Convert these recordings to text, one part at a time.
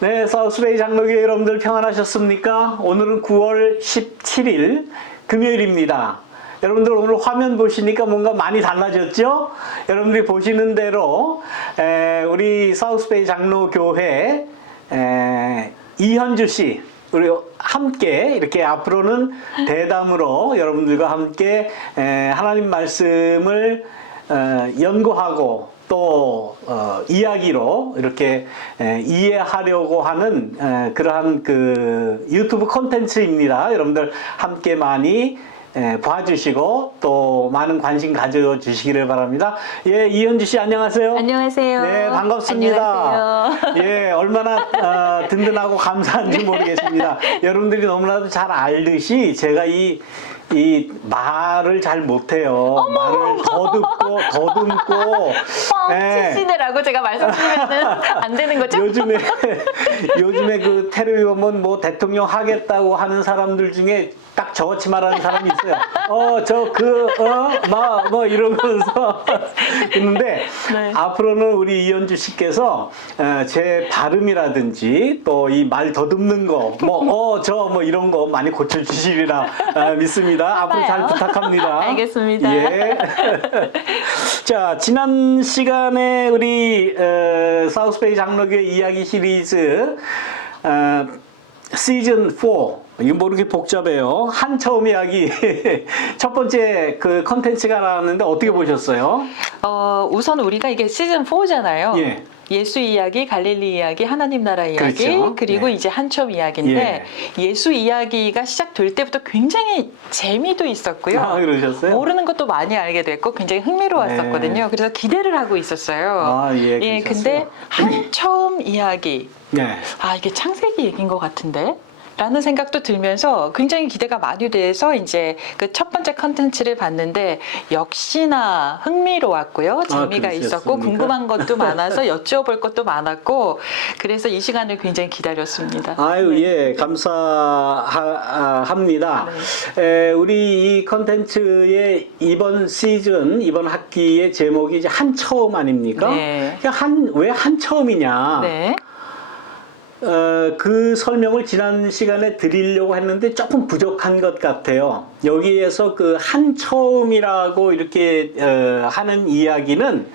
네, 사우스베이 장로교회 여러분들 평안하셨습니까? 오늘은 9월 17일 금요일입니다. 여러분들 오늘 화면 보시니까 뭔가 많이 달라졌죠? 여러분들이 보시는 대로 우리 사우스베이 장로교회 이현주 씨, 우리 함께 이렇게 앞으로는 대담으로 여러분들과 함께 하나님 말씀을 연구하고 또 이야기로 이렇게 이해하려고 하는 그러한 그 유튜브 콘텐츠입니다. 여러분들 함께 많이 봐주시고 또 많은 관심 가져주시기를 바랍니다. 예, 이현주 씨 안녕하세요. 안녕하세요. 네, 반갑습니다. 안녕하세요. 예, 얼마나 든든하고 감사한지 모르겠습니다. 여러분들이 너무나도 잘 알듯이 제가 이 말을 잘 못해요. 말을 더듬고 더듬고. 치시느라고 제가 말씀드리면은 안 되는 거죠? 요즘에 그 테레비보면 뭐 대통령 하겠다고 하는 사람들 중에 딱 저같이 말하는 사람이 있어요. 뭐 이러면서 있는데 네. 앞으로는 우리 이현주 씨께서 제 발음이라든지 또 이 말 더듬는 거, 뭐 이런 거 많이 고쳐주시리라 믿습니다. 앞으로 잘 부탁합니다. 알겠습니다. 예. 자, 지난 시간에 우리 사우스베이 장로교회 이야기 시리즈 시즌 4, 이거 뭐 이렇게 복잡해요. 한처음 이야기 첫 번째 그 컨텐츠가 나왔는데 어떻게 보셨어요? 우선 우리가 이게 시즌 4잖아요. 예. 예수 이야기, 갈릴리 이야기, 하나님 나라 이야기, 그렇죠. 그리고 네. 이제 한처음 이야기인데 예수 이야기가 시작될 때부터 굉장히 재미도 있었고요. 아, 그러셨어요? 모르는 것도 많이 알게 됐고 굉장히 흥미로웠었거든요. 그래서 기대를 하고 있었어요. 아, 예, 예, 그러셨어요. 근데 한처음 이야기, 네. 이게 창세기 얘기인 것 같은데? 라는 생각도 들면서 굉장히 기대가 많이 돼서 이제 그 첫 번째 컨텐츠를 봤는데 역시나 흥미로웠고요. 재미가 그러셨습니까? 있었고 궁금한 것도 많아서 여쭤볼 것도 많았고 그래서 이 시간을 굉장히 기다렸습니다. 아유, 네. 예, 감사합니다. 우리 이 컨텐츠의 이번 시즌, 이번 학기의 제목이 이제 한처음 아닙니까? 네. 왜 한처음이냐? 네. 그 설명을 지난 시간에 드리려고 했는데 조금 부족한 것 같아요. 여기에서 그 한처음이라고 이렇게 하는 이야기는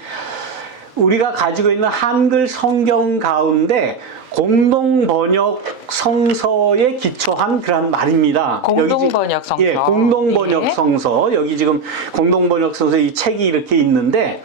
우리가 가지고 있는 한글 성경 가운데 공동 번역 성서에 기초한 그런 말입니다. 공동 번역 성서. 예, 공동 번역 네. 성서. 여기 지금 공동 번역 성서 이 책이 이렇게 있는데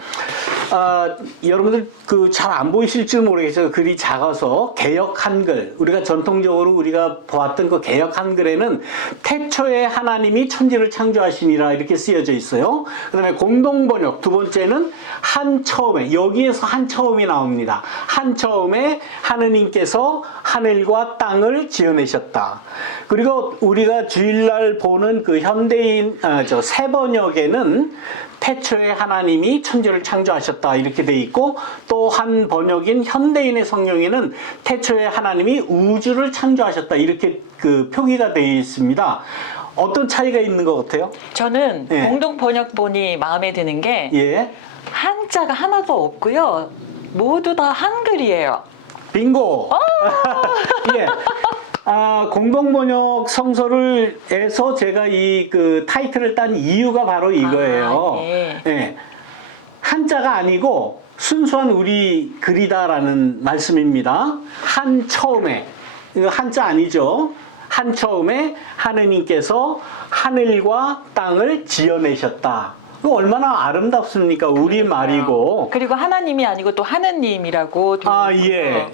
여러분들 그 잘 안 보이실지 모르겠어요. 글이 작아서 개역 한글. 우리가 전통적으로 우리가 보았던 그 개역 한글에는 태초에 하나님이 천지를 창조하시니라 이렇게 쓰여져 있어요. 그다음에 공동 번역 두 번째는 한처음에, 여기에서 한처음이 나옵니다. 한처음에 하느님께서 하늘과 땅을 지어내셨다. 그리고 우리가 주일날 보는 그 현대인 새 번역에는 태초에 하나님이 천지를 창조하셨다 이렇게 돼 있고 또 한 번역인 현대인의 성경에는 태초에 하나님이 우주를 창조하셨다 이렇게 그 표기가 되어 있습니다. 어떤 차이가 있는 것 같아요? 저는 예. 공동 번역본이 마음에 드는 게 예, 한자가 하나도 없고요. 모두 다 한글이에요. 빙고. 예. 공동번역 성서를 해서 제가 이 그 타이틀을 딴 이유가 바로 이거예요. 네. 예. 한자가 아니고 순수한 우리 글이다라는 말씀입니다. 한처음에, 이거 한자 아니죠? 한처음에 하느님께서 하늘과 땅을 지어내셨다. 그 얼마나 아름답습니까? 우리 말이고. 그리고 하나님이 아니고 또 하느님이라고. 예.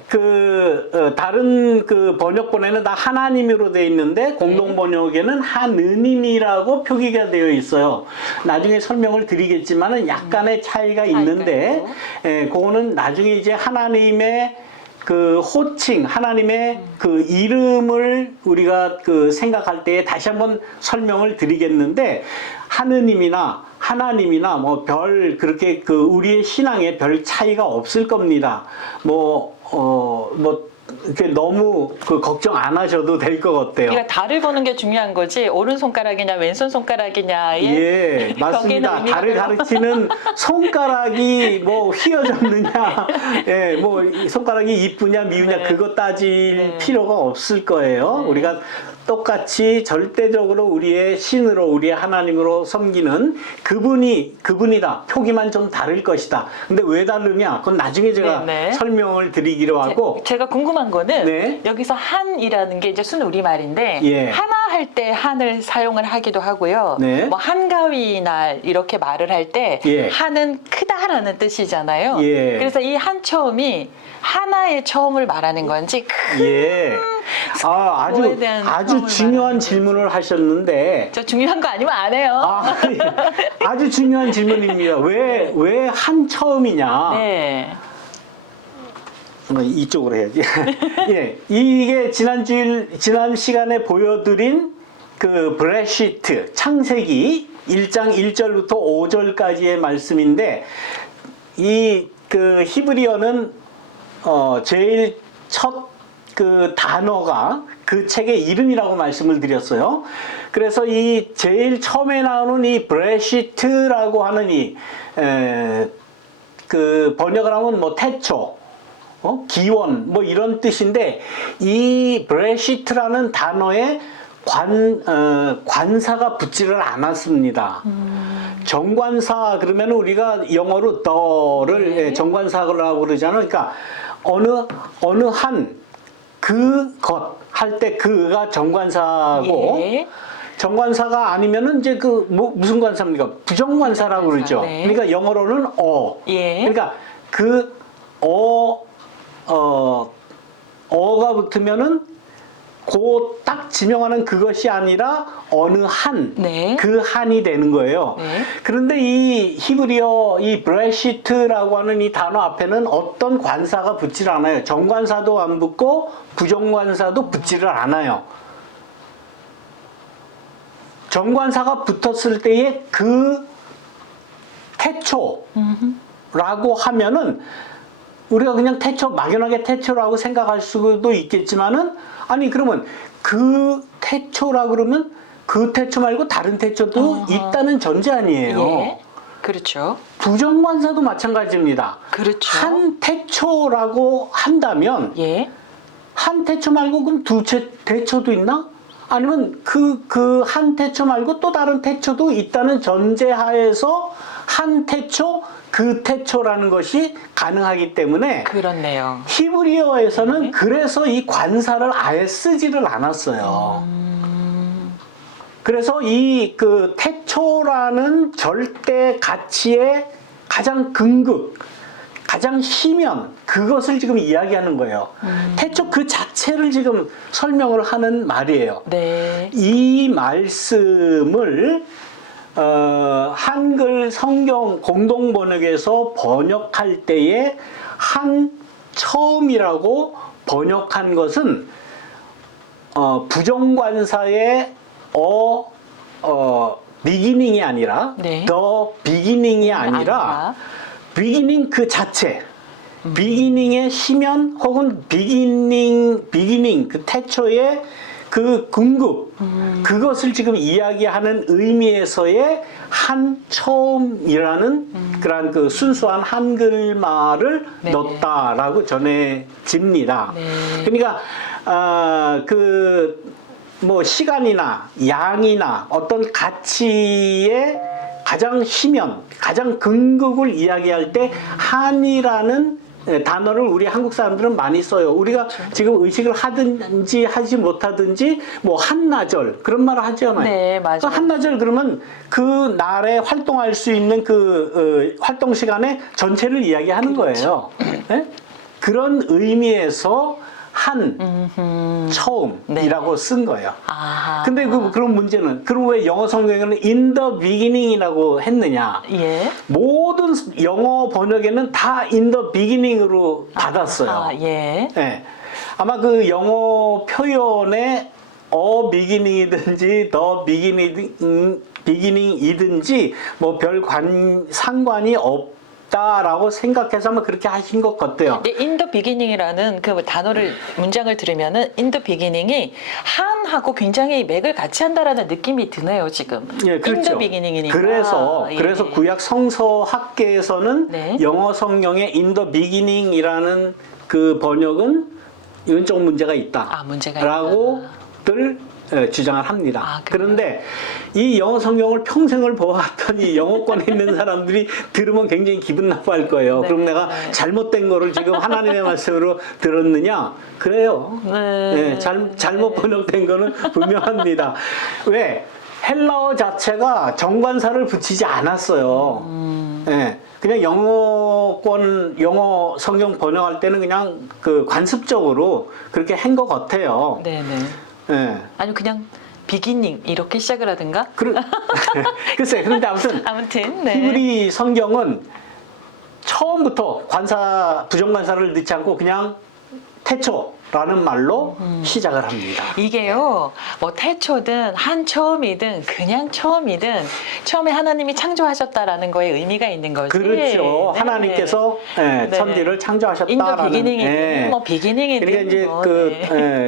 다른 그 번역본에는 다 하나님으로 되어 있는데 공동 번역에는 하느님이라고 표기가 되어 있어요. 나중에 설명을 드리겠지만은 약간의 차이가 있는데, 그거는 나중에 이제 하나님의 그 호칭, 하나님의 그 이름을 우리가 그 생각할 때에 다시 한번 설명을 드리겠는데, 하나님이나 뭐 그렇게 그 우리의 신앙에 별 차이가 없을 겁니다. 이렇게 너무 그 걱정 안 하셔도 될 것 같아요. 그러니까 달을 보는 게 중요한 거지 오른손가락이냐 왼손 손가락이냐에 예, 맞습니다. 달을 가르치는 손가락이 뭐 휘어졌느냐, 예, 뭐 손가락이 이쁘냐 미우냐 네. 그거 따질 네. 필요가 없을 거예요. 네. 우리가 똑같이 절대적으로 우리의 신으로 우리의 하나님으로 섬기는 그분이다. 표기만 좀 다를 것이다. 근데 왜 다르냐? 그건 나중에 제가 네, 네. 설명을 드리기로 하고. 제가 궁금한 거는 네. 여기서 한이라는 게 이제 순 우리말인데 예. 하나 할 때 한을 사용을 하기도 하고요. 네. 뭐 한가위 날 이렇게 말을 할 때 예. 한은 크다라는 뜻이잖아요. 예. 그래서 이 한 처음이 하나의 처음을 말하는 건지 예. 뭐에 대한 아주 처음을 중요한 말하는 질문을 하셨는데. 저 중요한 거 아니면 안 해요. 아주 중요한 질문입니다. 왜 한 처음이냐? 네. 이쪽으로 해야지. 예, 이게 지난 시간에 보여드린 그 브레시트, 창세기 1장 1절부터 5절까지의 말씀인데, 이 그 히브리어는 제일 첫 그 단어가 그 책의 이름이라고 말씀을 드렸어요. 그래서 이 제일 처음에 나오는 이 브레시트라고 하는 그 번역을 하면 뭐 태초, 기원 뭐 이런 뜻인데, 이 브레시트라는 단어에 관사가 붙지를 않았습니다. 정관사 그러면 우리가 영어로 the를 네. 정관사라고 그러잖아요. 그러니까 어느 한 그것 할 때 그가 정관사고, 예. 정관사가 아니면은 이제 무슨 관사입니까? 부정관사라고 그러죠. 네. 그러니까 영어로는 예. 그러니까 어가 붙으면은 딱 지명하는 그것이 아니라 어느 한, 네. 그 한이 되는 거예요. 네. 그런데 이 히브리어 이 브레시트라고 하는 이 단어 앞에는 어떤 관사가 붙질 않아요. 정관사도 안 붙고 부정관사도 붙지를 않아요. 정관사가 붙었을 때의 그 태초라고 하면은 우리가 그냥 막연하게 태초라고 생각할 수도 있겠지만은, 아니 그러면 그 태초라 그러면 그 태초 말고 다른 태초도 있다는 전제 아니에요. 예. 그렇죠. 부정관사도 마찬가지입니다. 그렇죠. 한 태초라고 한다면 예. 한 태초 말고 그럼 태초도 있나? 아니면 그 한 태초 말고 또 다른 태초도 있다는 전제하에서 한 태초, 그 태초라는 것이 가능하기 때문에, 그렇네요. 히브리어에서는 네. 그래서 이 관사를 아예 쓰지를 않았어요. 그래서 이 그 태초라는 절대 가치의 가장 근극, 가장 희면, 그것을 지금 이야기하는 거예요. 태초 그 자체를 지금 설명을 하는 말이에요. 네. 이 말씀을 한글 성경 공동 번역에서 번역할 때에 한 처음이라고 번역한 것은 부정관사의 beginning이 아니라 네. the beginning이 아니라 beginning 그 자체, beginning의 시면 혹은 beginning 그 태초의 그 궁극, 그것을 지금 이야기하는 의미에서의 한 처음이라는 그런 그 순수한 한글말을 네. 넣었다라고 전해집니다. 네. 그러니까 뭐 시간이나 양이나 어떤 가치의 가장 희면, 가장 근극을 이야기할 때 한이라는 단어를 우리 한국 사람들은 많이 써요. 우리가 지금 의식을 하든지 하지 못하든지 뭐 한나절 그런 말을 하잖아요. 네, 맞아요. 한나절 그러면 그 날에 활동할 수 있는 그 활동 시간의 전체를 이야기하는 거예요. 네? 그런 의미에서 한 처음이라고 쓴 거예요. 아하. 근데 그런 문제는, 그럼 왜 영어 성경에는 in the beginning이라고 했느냐? 예. 모든 영어 번역에는 다 in the beginning으로 받았어요. 예. 네. 아마 그 영어 표현에 beginning이든지 the beginning이든지 뭐 별 상관이 있다라고 생각해서 아마 그렇게 하신 것 같아요. 네, in the beginning이라는 그 단어를 문장을 들으면은 in the beginning이 한하고 굉장히 맥을 같이 한다라는 느낌이 드네요 지금. 예, 그렇죠. in the beginning이니까. 그래서 예. 구약 성서학계에서는 네. 영어 성경에 in the beginning이라는 그 번역은 이건 좀 문제가 있다. 아, 문제가 라고들 주장을 합니다. 아, 그래요? 그런데 이 영어 성경을 평생을 보았더니 영어권에 있는 사람들이 들으면 굉장히 기분 나빠할 거예요. 네, 그럼 내가 네. 잘못된 거를 지금 하나님의 말씀으로 들었느냐? 그래요. 네. 잘못 번역된 거는 분명합니다. 왜? 헬라어 자체가 정관사를 붙이지 않았어요. 그냥 영어 성경 번역할 때는 그냥 그 관습적으로 그렇게 한 것 같아요. 네네. 예. 아니 그냥 비기닝 이렇게 시작을 하든가. 글쎄, 그런데 아무튼 아무튼 네. 히브리 성경은 처음부터 부정관사를 넣지 않고 그냥 태초라는 말로 시작을 합니다. 이게요, 뭐 태초든 한 처음이든 그냥 처음이든 처음에 하나님이 창조하셨다라는 거에 의미가 있는 거지. 그렇죠. 네. 하나님께서 네. 천지를 창조하셨다라는. 인도 비기닝이든 예. 뭐 비기닝이든. 그러니까 이제 뭐,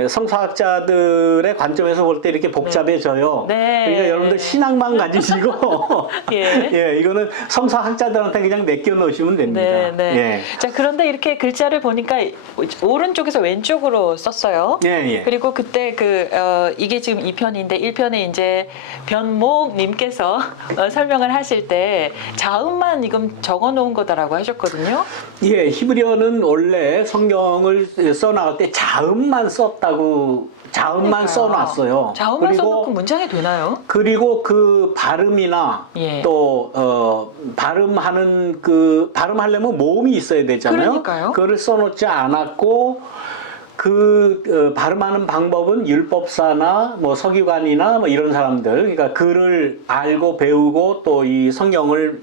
성서학자들의 관점에서 볼 때 이렇게 복잡해져요. 네. 그러니까 여러분들 신앙만 가지시고 예. 이거는 성서학자들한테 그냥 맡겨 놓으시면 됩니다. 네, 네. 예. 자, 그런데 이렇게 글자를 보니까 오른쪽에서 왼쪽으로 썼어요. 예. 그리고 그때 이게 지금 2편인데 1편에 이제 변목님께서 설명을 하실 때 자음만 지금 적어 놓은 거다라고 하셨거든요. 예, 히브리어는 원래 성경을 써나갈 때 자음만 그러니까요. 써놨어요. 자음만 써놓고 문장이 되나요? 그리고 그 발음이나 예. 또 발음하려면 모음이 있어야 되잖아요. 그러니까요. 그거를 써놓지 않았고 발음하는 방법은 율법사나 뭐 서기관이나 뭐 이런 사람들, 그러니까 글을 알고 배우고 또 이 성경을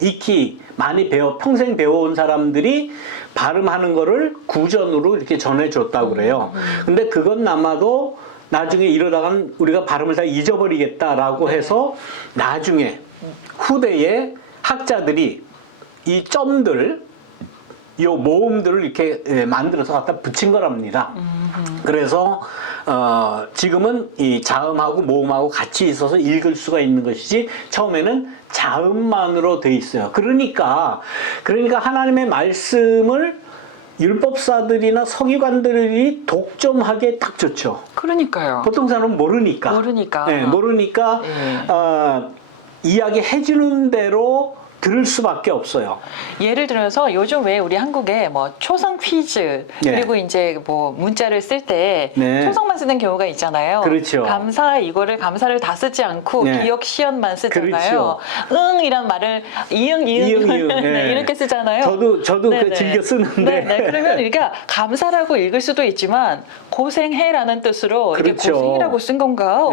익히 많이 평생 배워온 사람들이 발음하는 거를 구전으로 이렇게 전해줬다고 그래요. 근데 그건 아마도 나중에 이러다가는 우리가 발음을 다 잊어버리겠다라고 해서 나중에 후대에 학자들이 이 점들, 이 모음들을 이렇게 만들어서 갖다 붙인 거랍니다. 그래서 지금은 이 자음하고 모음하고 같이 있어서 읽을 수가 있는 것이지 처음에는 자음만으로 돼 있어요. 그러니까 하나님의 말씀을 율법사들이나 서기관들이 독점하기에 딱 좋죠. 그러니까요. 보통 사람은 모르니까. 모르니까 이야기해 주는 대로 들을 수밖에 없어요. 예를 들어서 요즘 왜 우리 한국에 뭐 초성 퀴즈 그리고 이제 뭐 문자를 쓸 때 초성만 쓰는 경우가 있잖아요. 그렇죠. 감사를 다 쓰지 않고 기억 시연만 쓰잖아요. 그렇죠. 응이란 말을 이응 이렇게 쓰잖아요. 저도 그 즐겨 쓰는데. 그러면 그러니까 감사라고 읽을 수도 있지만 고생해라는 뜻으로 이게 그렇죠. 고생이라고 쓴 건가?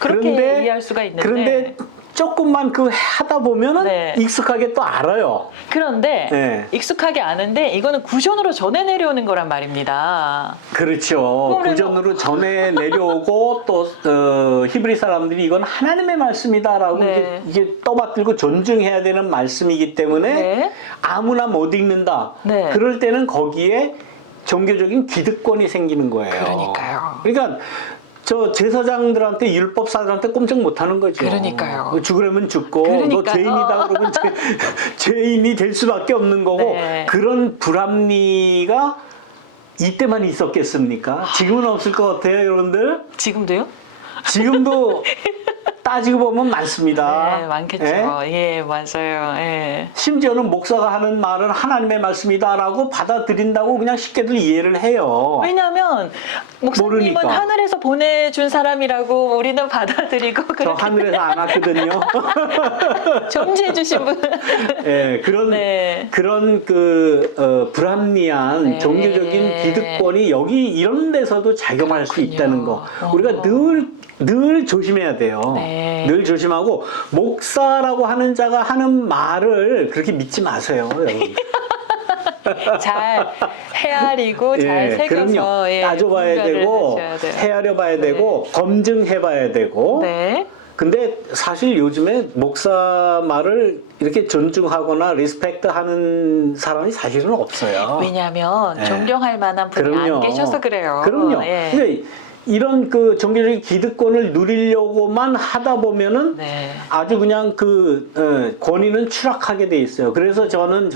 그렇게 이해할 수가 있는데. 그런데 조금만 하다 보면은 익숙하게 또 알아요. 그런데 익숙하게 아는데 이거는 구전으로 전해 내려오는 거란 말입니다. 그렇죠. 구전으로 전해 내려오고 또 히브리 사람들이 이건 하나님의 말씀이다라고 이제 떠받들고 존중해야 되는 말씀이기 때문에 아무나 못 읽는다. 그럴 때는 거기에 종교적인 기득권이 생기는 거예요. 그러니까요. 그러니까 저 제사장들한테 율법사들한테 꼼짝 못하는 거죠. 그러니까요. 죽으려면 죽고 너 죄인이다 그러면 죄인이 될 수밖에 없는 거고 그런 불합리가 이때만 있었겠습니까? 지금은 없을 것 같아요, 여러분들. 지금도요? 지금도 따지고 보면 많습니다. 네, 많겠죠. 예, 맞아요. 예. 심지어는 목사가 하는 말은 하나님의 말씀이다라고 받아들인다고 그냥 쉽게들 이해를 해요. 왜냐하면 목사님은 모르니까. 하늘에서 보내준 사람이라고 우리는 받아들이고 저 하늘에서 안 왔거든요. 점지해 주신 분. 예, 그런 불합리한 종교적인 기득권이 여기 이런 데서도 작용할 수 있다는 거. 우리가 늘 조심해야 돼요. 늘 조심하고 목사라고 하는 자가 하는 말을 그렇게 믿지 마세요, 여러분. 잘 헤아리고 잘 새겨서 따져봐야 되고 헤아려 봐야 되고 검증해 봐야 되고 근데 사실 요즘에 목사 말을 이렇게 존중하거나 리스펙트하는 사람이 사실은 없어요. 왜냐하면 네. 존경할 만한 분이 안 계셔서 그래요. 그럼요. 예. 그러니까 이런 그 종교적인 기득권을 누리려고만 하다 보면은 네. 아주 그냥 그 권위는 추락하게 돼 있어요. 그래서 저는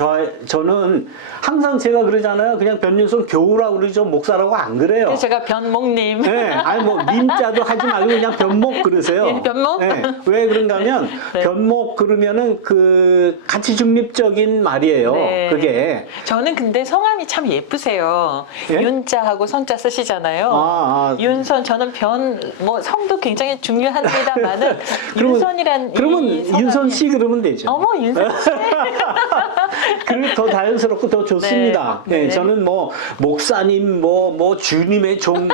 항상 제가 그러잖아요. 그냥 변윤선 교우라고 그러죠. 목사라고 안 그래요. 그래서 제가 변목님. 네, 아니 뭐 님자도 하지 말고 그냥 변목 그러세요. 예, 변목? 네, 왜 그런가 하면 네. 변목 그러면은 그 가치 중립적인 말이에요. 네. 그게. 저는 근데 성함이 참 예쁘세요. 예? 윤자하고 선자 쓰시잖아요. 아. 윤선 저는 뭐 성도 굉장히 중요합니다만은 그러면- 윤선이란 그러면 이 성함이- 윤선 씨 그러면 되죠. 어머 윤선 씨. 그리고 더 자연스럽고 더 좋습니다. 네. 네, 네. 저는 뭐 목사님, 뭐 주님의 종,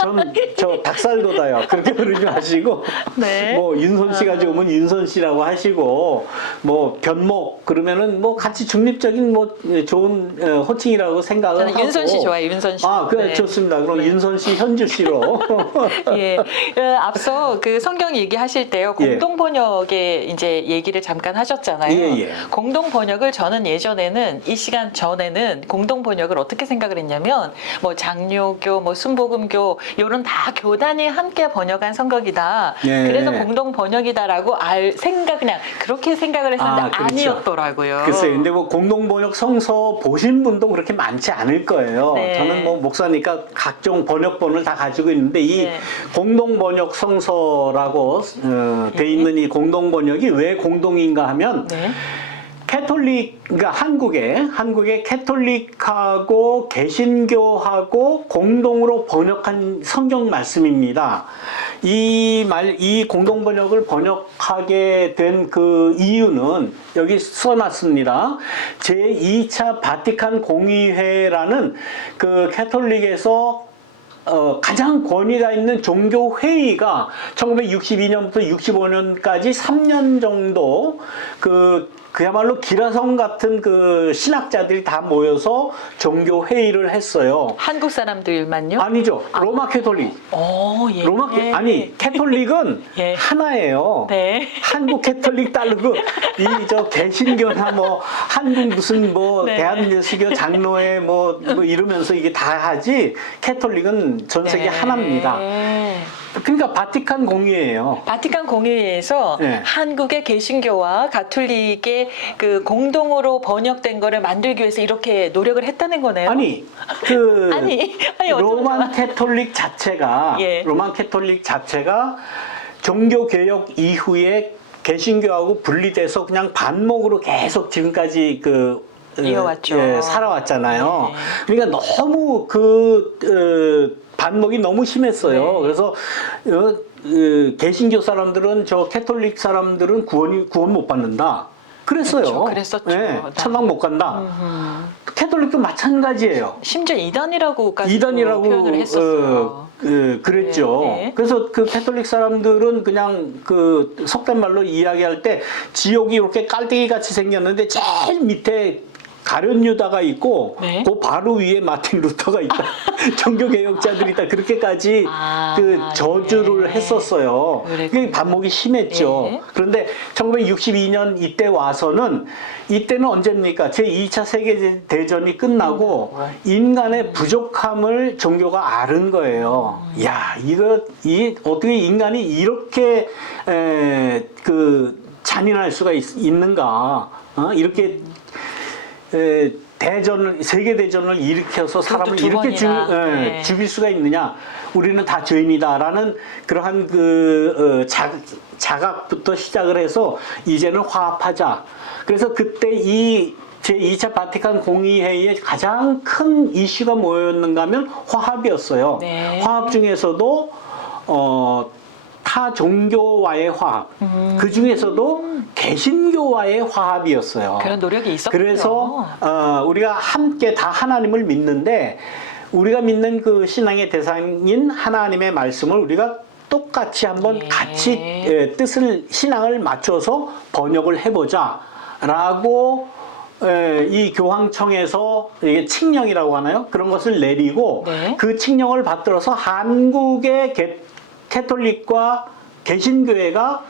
저는 저 닭살 돋아요. 그렇게 부르지 마시고, 네. 뭐 윤선 씨 가지고 오면 윤선 씨라고 하시고, 뭐 변목 그러면은 뭐 같이 중립적인 뭐 좋은 호칭이라고 생각을 저는 하고. 윤선 씨 좋아해요. 윤선 씨. 아, 그래 네. 좋습니다. 그럼 네. 윤선 씨, 현주 씨로. 예. 앞서 그 성경 얘기하실 때요. 공동 번역의 이제 얘기를 잠깐 하셨잖아요. 예. 공동 번역을 저는 예전에는 이 시간 전에는 공동 번역을 어떻게 생각을 했냐면 뭐 장로교, 뭐 순복음교 이런 다 교단이 함께 번역한 성경이다. 예. 그래서 공동 번역이다라고 그냥 그렇게 생각을 했었는데 아, 그렇죠. 아니었더라고요. 글쎄요. 근데 뭐 공동번역 성서 보신 분도 그렇게 많지 않을 거예요. 네. 저는 뭐 목사니까 각종 번역본을 다 가지고 있는데 이 네. 공동번역 성서라고 돼 있는 이 공동번역이 왜 공동인가 하면 네. 그러니까 한국의 캐톨릭하고 개신교하고 공동으로 번역한 성경 말씀입니다. 이 공동 번역을 번역하게 된 그 이유는 여기 써놨습니다. 제2차 바티칸 공의회라는 그 캐톨릭에서 가장 권위가 있는 종교 회의가 1962년부터 65년까지 3년 정도 그야말로 기라성 같은 그 신학자들이 다 모여서 종교 회의를 했어요. 한국 사람들만요? 아니죠. 로마 캐톨릭. 예. 아니 캐톨릭은 예. 하나예요. 네. 한국 캐톨릭 따르고 이 저 개신교나 뭐 한국 무슨 뭐 네. 대한예수교 장로회 뭐 이러면서 이게 다 하지 캐톨릭은 전 세계 네. 하나입니다. 그러니까 바티칸 공의회예요. 바티칸 공의회에서 네. 한국의 개신교와 가톨릭의 그 공동으로 번역된 거를 만들기 위해서 이렇게 노력을 했다는 거네요. 아니 어쩌면 로만 캐톨릭 자체가 종교 개혁 이후에 개신교하고 분리돼서 그냥 반목으로 계속 지금까지 이어왔죠. 살아왔잖아요. 네. 그러니까 너무 반목이 너무 심했어요. 네. 그래서 개신교 사람들은 저 캐톨릭 사람들은 구원 못 받는다. 그랬어요. 그랬었죠. 네, 천당 못 간다. 캐톨릭도 마찬가지예요. 심지어 이단이라고까지 이단이라고 표현을 했었어요. 그랬죠. 네. 그래서 그 캐톨릭 사람들은 그냥 그 속된 말로 이야기할 때 지옥이 이렇게 깔때기 같이 생겼는데 제일 밑에 가룟 유다가 있고 네. 그 바로 위에 마틴 루터가 있다. 종교 개혁자들이 있다. 그렇게까지 그 저주를 네. 했었어요. 그게 반목이 심했죠. 네. 그런데 1962년 이때 와서는 이때는 언제입니까? 제2차 세계대전이 끝나고 인간의 부족함을 종교가 아는 거예요. 야, 어떻게 인간이 이렇게 잔인할 수가 있는가? 이렇게 세계대전을 일으켜서 사람을 두 이렇게 번이나. 네. 죽일 수가 있느냐? 우리는 다 죄인이다라는 그러한 자각부터 시작을 해서 이제는 화합하자. 그래서 그때 이 제2차 바티칸 공의회의에 가장 큰 이슈가 뭐였는가 하면 화합이었어요. 네. 화합 중에서도 타 종교와의 화합, 그 중에서도 개신교와의 화합이었어요. 그런 노력이 있었군요. 그래서 우리가 함께 다 하나님을 믿는데 우리가 믿는 그 신앙의 대상인 하나님의 말씀을 우리가 똑같이 한번 같이 신앙을 맞춰서 번역을 해보자라고 이 교황청에서 이게 칙령이라고 하나요? 그런 것을 내리고 네. 그 칙령을 받들어서 한국의 캐톨릭과 개신교회가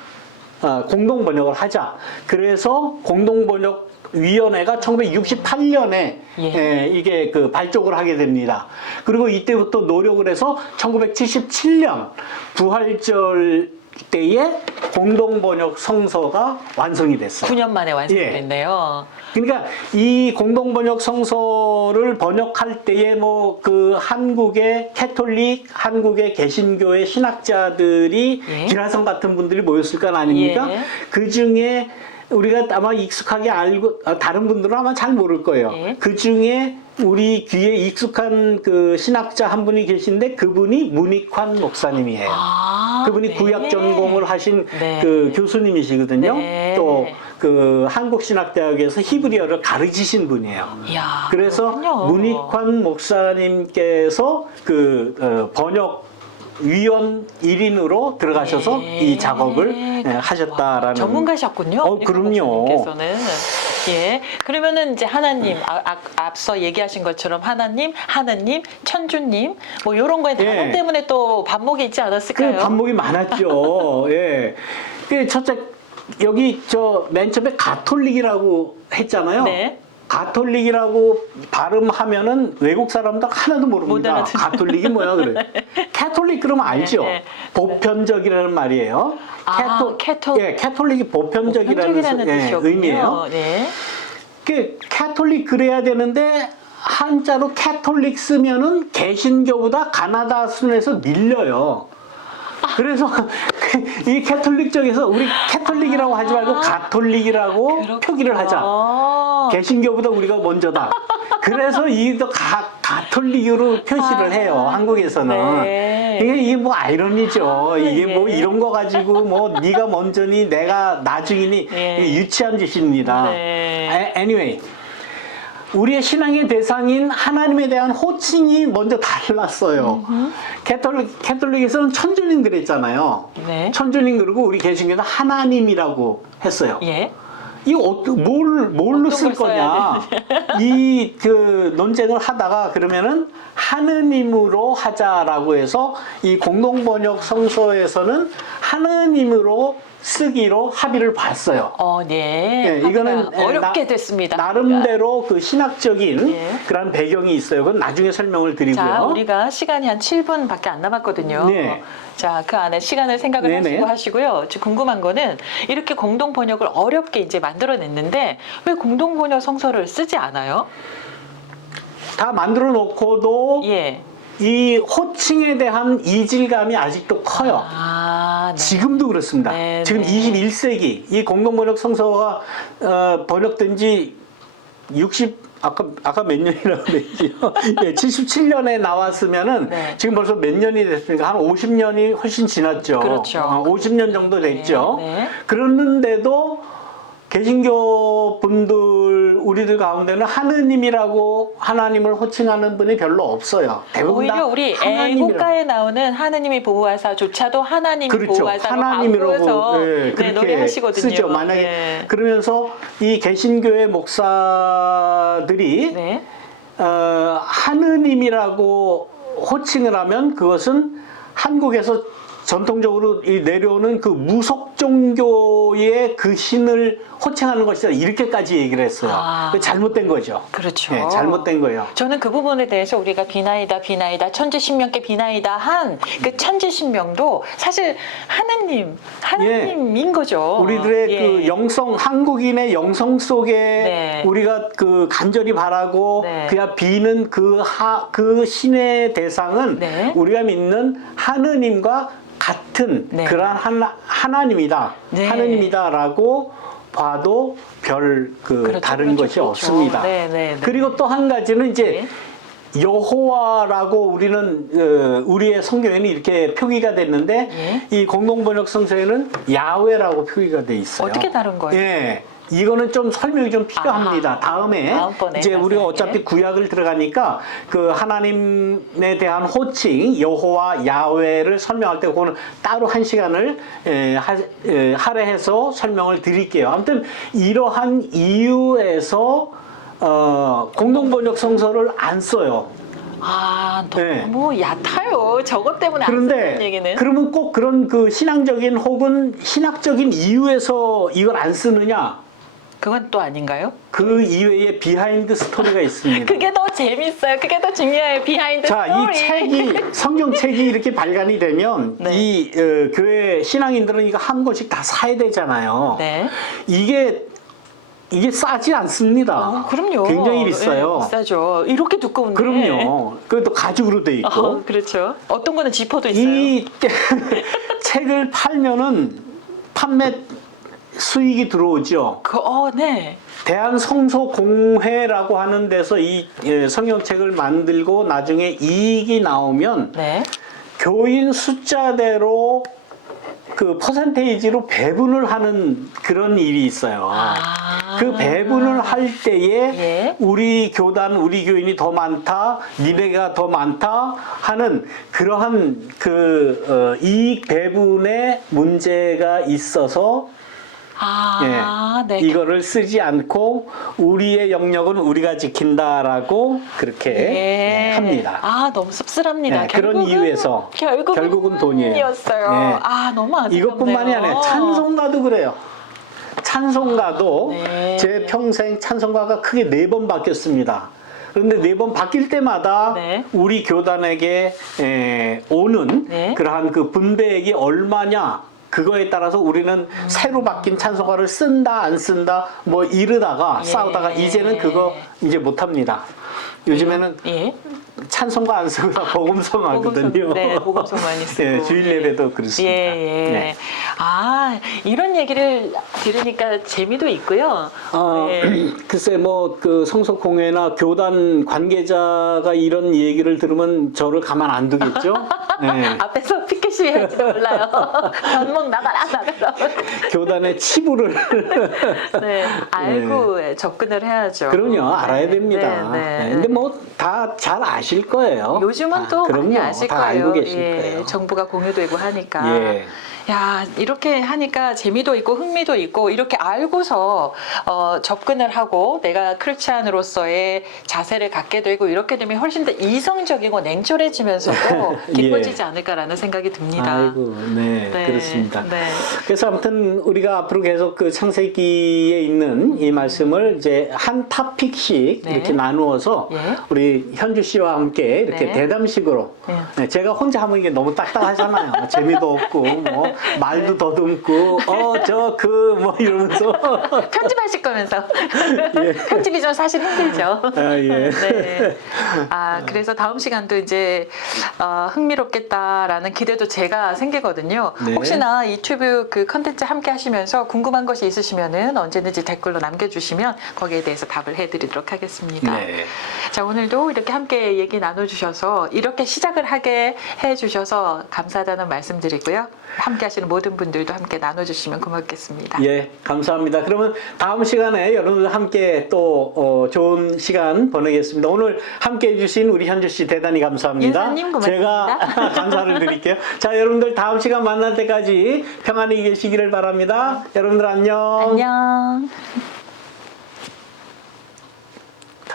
공동 번역을 하자. 그래서 공동 번역 위원회가 1968년에 예. 이게 그 발족을 하게 됩니다. 그리고 이때부터 노력을 해서 1977년 부활절 때에 공동 번역 성서가 완성이 됐어요. 9년 만에 완성이 예. 됐네요. 그러니까 이 공동 번역 성서를 번역할 때에 뭐 그 한국의 캐톨릭, 한국의 개신교의 신학자들이 예. 기라성 같은 분들이 모였을 건 아닙니까? 예. 그 중에 우리가 아마 익숙하게 알고 다른 분들은 아마 잘 모를 거예요. 예. 그 중에 우리 귀에 익숙한 그 신학자 한 분이 계신데 그분이 문익환 목사님이에요. 그분이 네. 구약 전공을 하신 네. 그 교수님이시거든요. 네. 또 그 한국신학대학에서 히브리어를 가르치신 분이에요. 이야, 그래서 그렇군요. 문익환 목사님께서 그 번역 위원 1인으로 들어가셔서 네. 이 작업을 하셨다라는. 전문가셨군요. 그럼요. 목사님께서는. 예. 그러면은 이제 하나님, 앞서 얘기하신 것처럼 하나님, 천주님, 뭐 이런 거에 단어 예. 때문에 또 반목이 있지 않았을까요? 그 반목이 많았죠. 예. 그 첫째 여기 저 맨 처음에 가톨릭이라고 했잖아요. 네. 가톨릭이라고 발음하면은 외국 사람들 하나도 못 모릅니다. 알아듣죠. 가톨릭이 뭐야 그래? 캐톨릭 그러면 알죠. 네, 네. 보편적이라는 말이에요. 예, 캐톨릭이 보편적이라는 뜻이었군요. 의미예요. 네. 그 캐톨릭 그래야 되는데 한자로 캐톨릭 쓰면은 개신교보다 가나다 순에서 밀려요. 그래서 이 캐톨릭 쪽에서 우리 캐톨릭이라고 하지 말고 가톨릭이라고 그렇구나. 표기를 하자. 개신교보다 우리가 먼저다. 그래서 이도 가톨릭으로 표시를 해요. 한국에서는. 네. 이게 뭐 아이러니죠. 이게 뭐 네. 이런 거 가지고 뭐 네가 먼저니 내가 나중이니 네. 유치한 짓입니다. 네. Anyway. 우리의 신앙의 대상인 하나님에 대한 호칭이 먼저 달랐어요. 캐톨릭에서는 천주님 그랬잖아요. 네. 천주님 그러고 우리 개신교는 하나님이라고 했어요. 예. 이거 뭘로 어떤 쓸 걸 써야 거냐? 이 그 논쟁을 하다가 그러면은 하느님으로 하자라고 해서 이 공동 번역 성서에서는 하느님으로 쓰기로 합의를 봤어요. 네. 예, 이거는 어렵게 됐습니다. 나름대로 그 신학적인 예. 그런 배경이 있어요. 그건 나중에 설명을 드리고요. 자, 우리가 시간이 한 7분밖에 안 남았거든요. 네. 자, 그 안에 시간을 생각을 네네. 하시고요. 지금 궁금한 거는 이렇게 공동 번역을 어렵게 이제 만들어냈는데 왜 공동 번역 성서를 쓰지 않아요? 다 만들어 놓고도 예. 이 호칭에 대한 이질감이 아직도 커요. 아, 네. 지금도 그렇습니다. 네, 지금 네. 21세기 이 공동 번역 성서가 번역된 지 60 아까 몇 년이라고 그랬지요? 예, 77년에 나왔으면은 네. 지금 벌써 몇 년이 됐습니까? 한 50년이 훨씬 지났죠. 그렇죠. 50년 정도 됐죠. 네, 네. 그랬는데도 개신교 분들 우리들 가운데는 하느님이라고 하나님을 호칭하는 분이 별로 없어요. 대부분 오히려 다 우리 하나님이라고. 애국가에 나오는 하느님이 보호하사조차도 하나님이 그렇죠. 보호하사로 하나님이라고 바꾸어서 네, 그렇게 노래하시거든요. 쓰죠. 만약에 네. 그러면서 이 개신교의 목사들이 네. 하느님이라고 호칭을 하면 그것은 한국에서 전통적으로 내려오는 그 무속 종교의 그 신을 호칭하는 것이다. 이렇게까지 얘기를 했어요. 아. 잘못된 거죠. 그렇죠. 네, 잘못된 거예요. 저는 그 부분에 대해서 우리가 비나이다 천지신명께 비나이다 한 그 천지신명도 사실 하느님인 거죠. 우리들의 예. 그 영성, 한국인의 영성 속에 네. 우리가 그 간절히 바라고 네. 그냥 비는 그 신의 대상은 네. 우리가 믿는 하느님과 같은 네. 그러한 하나님이다. 네. 하느님이다라고 봐도 별 그렇죠, 다른 것이 그렇죠. 없습니다. 네, 네, 네. 그리고 또 한 가지는 이제 네. 여호와라고 우리는 우리의 성경에는 이렇게 표기가 됐는데 예. 이 공동번역 성서에는 야훼라고 표기가 돼 있어요. 어떻게 다른 거예요? 예. 이거는 좀 설명이 좀 필요합니다. 다음번에 이제 우리가 자세하게. 어차피 구약을 들어가니까 그 하나님에 대한 호칭 여호와 야훼를 설명할 때 그거는 따로 한 시간을 할애해서 설명을 드릴게요. 아무튼 이러한 이유에서 공동번역 성서를 안 써요. 아, 네. 너무 얕아요. 저것 때문에 안 쓰는 그런데 얘기는. 그러면 꼭 그런 그 신앙적인 혹은 신학적인 이유에서 이걸 안 쓰느냐? 그건 또 아닌가요? 그 이외에 비하인드 스토리가 있습니다. 그게 더 재밌어요. 그게 더 중요해요. 비하인드 자, 이 스토리. 책이 성경책이 이렇게 발간이 되면 네. 이 교회 신앙인들은 이거 한 권씩 다 사야 되잖아요. 네. 이게 싸지 않습니다. 그럼요. 굉장히 비싸요. 네, 비싸죠. 이렇게 두꺼운데. 그럼요. 그것도 가죽으로 돼 있고. 그렇죠. 어떤 거는 지퍼도 있어요. 이 책을 팔면은 판매 수익이 들어오죠. 네. 대한성소공회라고 하는 데서 이 성경책을 만들고 나중에 이익이 나오면 네. 교인 숫자대로 그 퍼센테이지로 배분을 하는 그런 일이 있어요. 그 배분을 할 때에 예. 우리 교단, 우리 교인이 더 많다, 니네가 더 많다 하는 그러한 그 이익 배분에 문제가 있어서 네. 이거를 쓰지 않고 우리의 영역은 우리가 지킨다라고 그렇게 합니다. 너무 씁쓸합니다. 그런 이유에서 결국은 돈이에요. 였어요. 너무 안타깝네요. 이것뿐만이 아니라 찬송가도 그래요. 찬송가도 네. 제 평생 찬송가가 크게 4번 바뀌었습니다. 그런데 4번 바뀔 때마다 네. 우리 교단에게 오는 네. 그러한 그 분배액이 얼마냐 그거에 따라서 우리는 새로 바뀐 찬송가를 쓴다 안 쓴다 뭐 이러다가 싸우다가 이제는 그거 이제 못합니다. 요즘에는 찬송가 안 쓰고 다 복음성 하거든요. 네, 복음성 많이 쓰고. 주일 예배도 그렇습니다. 네. 이런 얘기를 들으니까 재미도 있고요. 글쎄 뭐 그 성서공회나 교단 관계자가 이런 얘기를 들으면 저를 가만 안 두겠죠. 네. 앞에서 피켓 시위할지도 몰라요. 전목 나가라. 교단의 치부를 알고 접근을 해야죠. 그럼요, 알아야 됩니다. 네. 근데 뭐 다 잘 아실 거예요. 요즘은 또 많이 그럼요, 아실 다 거예요. 알고 계실 거예요. 정보가 공유되고 하니까. 이렇게 하니까 재미도 있고 흥미도 있고 이렇게 알고서 접근을 하고 내가 크리스찬으로서의 자세를 갖게 되고 이렇게 되면 훨씬 더 이성적이고 냉철해지면서도 기뻐지지 않을까라는 생각이 듭니다. 아이고, 네, 그렇습니다. 네. 그래서 아무튼 우리가 앞으로 계속 그 창세기에 있는 이 말씀을 이제 한 토픽씩 이렇게 나누어서 우리 현주 씨와 함께 이렇게 대담식으로 제가 혼자 하면 이게 너무 딱딱하잖아요. 재미도 없고 뭐 말도 더듬고 뭐 이러면서 편집하실 거면서 편집이 좀 사실 힘들죠. 그래서 다음 시간도 이제 흥미롭겠다라는 기대도 제가 생기거든요. 혹시나 유튜브 그 컨텐츠 함께 하시면서 궁금한 것이 있으시면은 언제든지 댓글로 남겨주시면 거기에 대해서 답을 해드리도록 하겠습니다. 자, 오늘도 이렇게 함께 얘기 나눠주셔서 이렇게 시작을 하게 해주셔서 감사하다는 말씀드리고요. 함께 하시는 모든 분들도 함께 나눠주시면 고맙겠습니다. 감사합니다. 그러면 다음 시간에 여러분들 함께 또 좋은 시간 보내겠습니다. 오늘 함께 해주신 우리 현주 씨 대단히 감사합니다. 윤사님 고맙습니다. 제가 감사를 드릴게요. 자, 여러분들 다음 시간 만날 때까지 평안히 계시기를 바랍니다. 여러분들 안녕. 안녕.